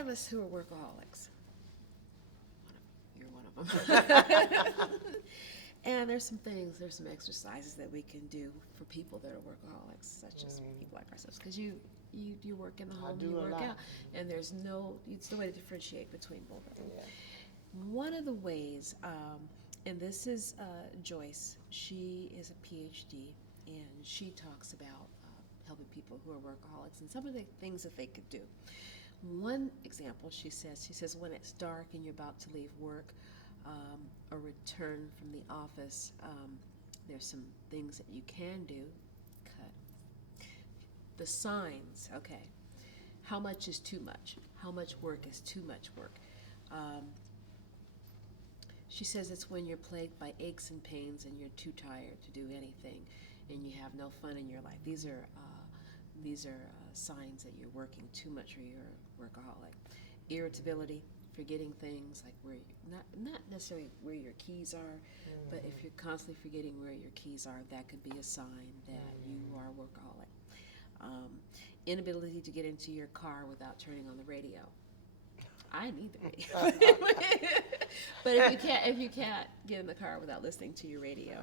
of us who are workaholics. You're one of them. And there's some exercises that we can do for people that are workaholics, such as people like ourselves, because you work in the home, you work out, and it's no way to differentiate between both of them. Yeah. One of the ways, and this is Joyce. She is a PhD, and she talks about helping people who are workaholics and some of the things that they could do. One example, she says when it's dark and you're about to leave work or return from the office, there's some things that you can do. Cut. The signs, okay. How much is too much? How much work is too much work? She says it's when you're plagued by aches and pains and you're too tired to do anything and you have no fun in your life. These are signs that you're working too much or you're a workaholic. Irritability, forgetting things like where not necessarily where your keys are, but if you're constantly forgetting where your keys are, that could be a sign that you are a workaholic. Inability to get into your car without turning on the radio. I need the radio. But if you can't get in the car without listening to your radio,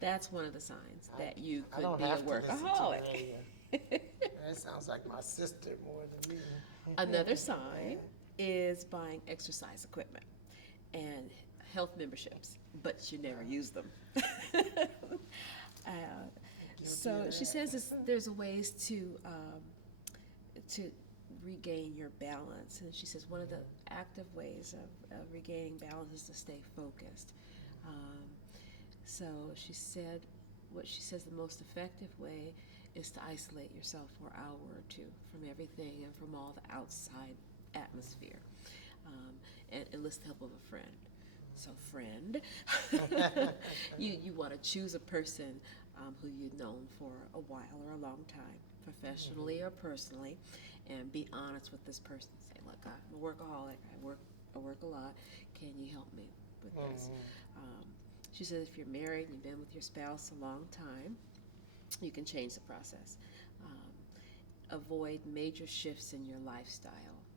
that's one of the signs that you could be a workaholic. That sounds like my sister more than me. Another sign is buying exercise equipment and health memberships, but you never use them. So she says there's ways to regain your balance, and she says one of the active ways of regaining balance is to stay focused. So she said she says the most effective way is to isolate yourself for an hour or two from everything and from all the outside atmosphere, and enlist the help of a friend. So friend, you want to choose a person who you've known for a while or a long time, professionally or personally, and be honest with this person. Say, look, I'm a workaholic. I work a lot. Can you help me with this? She says if you're married and you've been with your spouse a long time, you can change the process. Avoid major shifts in your lifestyle.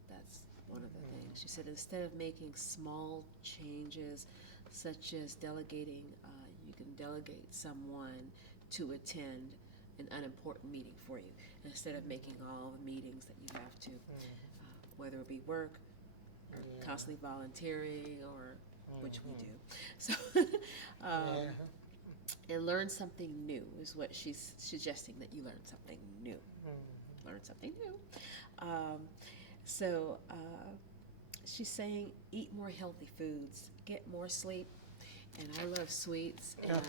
That's one of the things. She said instead of making small changes, such as delegating, you can delegate someone to attend an unimportant meeting for you, instead of making all the meetings that you have to, whether it be work, or constantly volunteering, or which we do. So, and learn something new is what she's suggesting, that you learn something new. Learn something new. She's saying eat more healthy foods, get more sleep, and I love sweets, and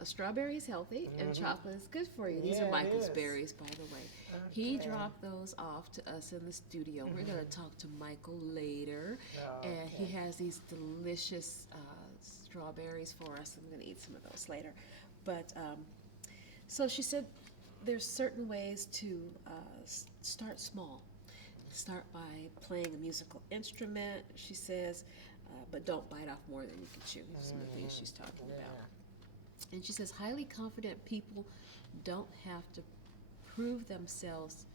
a strawberry is healthy, and chocolate is good for you. These are Michael's berries, by the way. Okay. He dropped those off to us in the studio. We're going to talk to Michael later, and he has these delicious strawberries for us. I'm going to eat some of those later. But so she said there's certain ways to start small. Start by playing a musical instrument, she says, but don't bite off more than you can chew. Some of the things she's talking about. And she says highly confident people don't have to prove themselves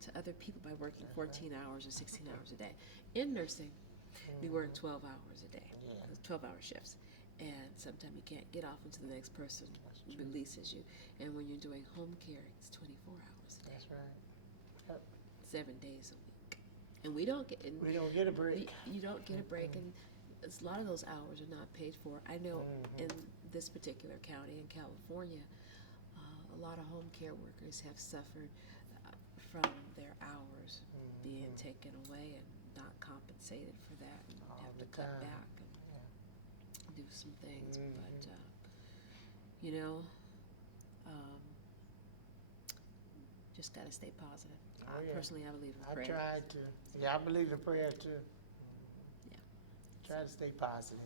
to other people by working 14 hours or 16 hours a day. In nursing, we work 12 hours a day, 12-hour shifts. And sometimes you can't get off until the next person releases you. And when you're doing home care, it's 24 hours a day. That's right. Yep. 7 days a week. And we don't get a break. You don't get a break, and a lot of those hours are not paid for. I know in this particular county in California, a lot of home care workers have suffered from their hours being taken away and not compensated for that, and have to cut back and do some things. But just got to stay positive. Personally, I believe in prayer. I tried to. Yeah, I believe in prayer too. Yeah. Try to stay positive.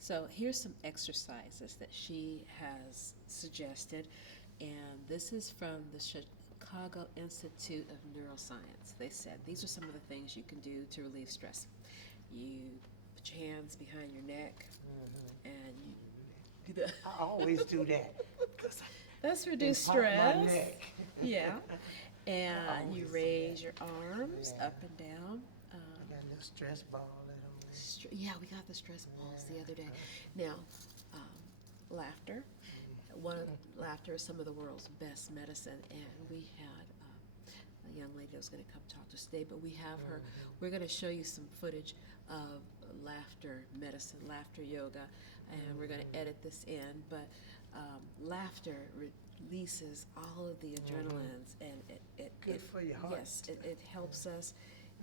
So here's some exercises that she has suggested, and this is from the Chicago Institute of Neuroscience. They said these are some of the things you can do to relieve stress. You put your hands behind your neck, and you do that. I always do that. That's reduced stress. Yeah. And you always raise do your arms Yeah. up and down. I got a little stress ball at home. Yeah, we got the stress balls the other day. Now, laughter. Laughter is some of the world's best medicine, and we had a young lady that was going to come talk to us today, but we have her. We're going to show you some footage of laughter medicine, laughter yoga, and we're going to edit this in. But laughter releases all of the adrenalines, and Good for your heart. Yes, it helps us.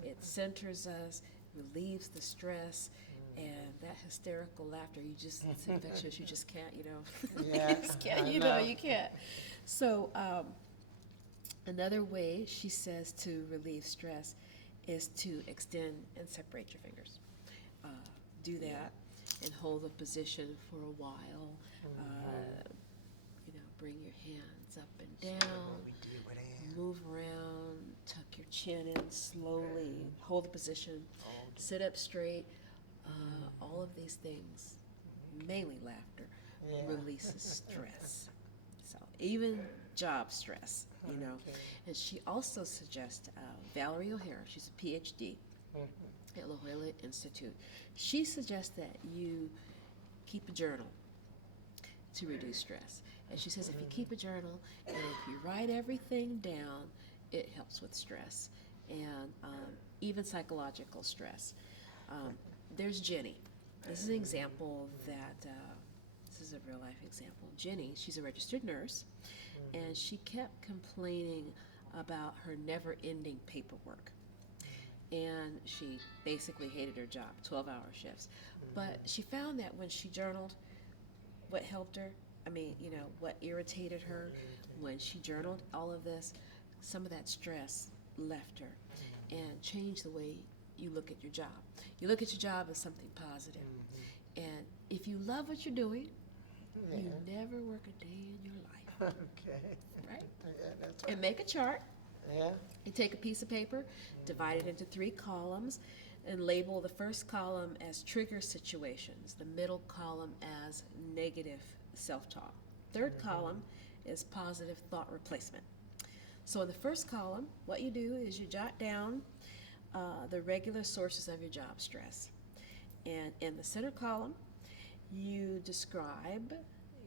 It centers us, relieves the stress. And that hysterical laughter, it's infectious. You just can't, Yeah, you just can't, I you know, know. you can't. So another way she says to relieve stress is to extend and separate your fingers. Do that and hold the position for a while. Bring your hands up and down. What we did with Ann. Move around, tuck your chin in slowly, hold the position, sit up straight. All of these things, mainly laughter, Yeah. releases stress. So even job stress, Okay. And she also suggests Valerie O'Hara. She's a PhD at La Jolla Institute. She suggests that you keep a journal to reduce stress. And she says if you keep a journal and if you write everything down, it helps with stress and even psychological stress. There's Jenny. This is an example this is a real life example. Jenny, she's a registered nurse, and she kept complaining about her never ending paperwork. And she basically hated her job, 12-hour shifts. But she found that when she journaled, what helped her, what irritated her, when she journaled all of this, some of that stress left her and changed the way you look at your job. You look at your job as something positive. And if you love what you're doing, you never work a day in your life, Okay. right? Yeah, that's right. And make a chart. Yeah. You take a piece of paper, divide it into 3 columns, and label the first column as trigger situations, the middle column as negative self-talk. Third column is positive thought replacement. So in the first column, what you do is you jot down the regular sources of your job stress. And in the center column, you describe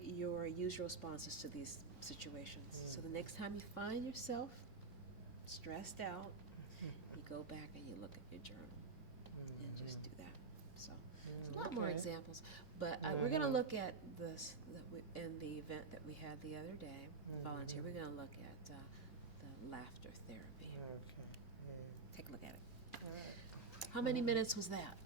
your usual responses to these situations. So the next time you find yourself stressed out, you go back and you look at your journal and just do that. So there's a lot more Okay. examples, but we're going to look at this in the event that we had the other day, volunteer. We're going to look at the laughter therapy. Okay. Yeah. Take a look at it. All right. How many minutes was that?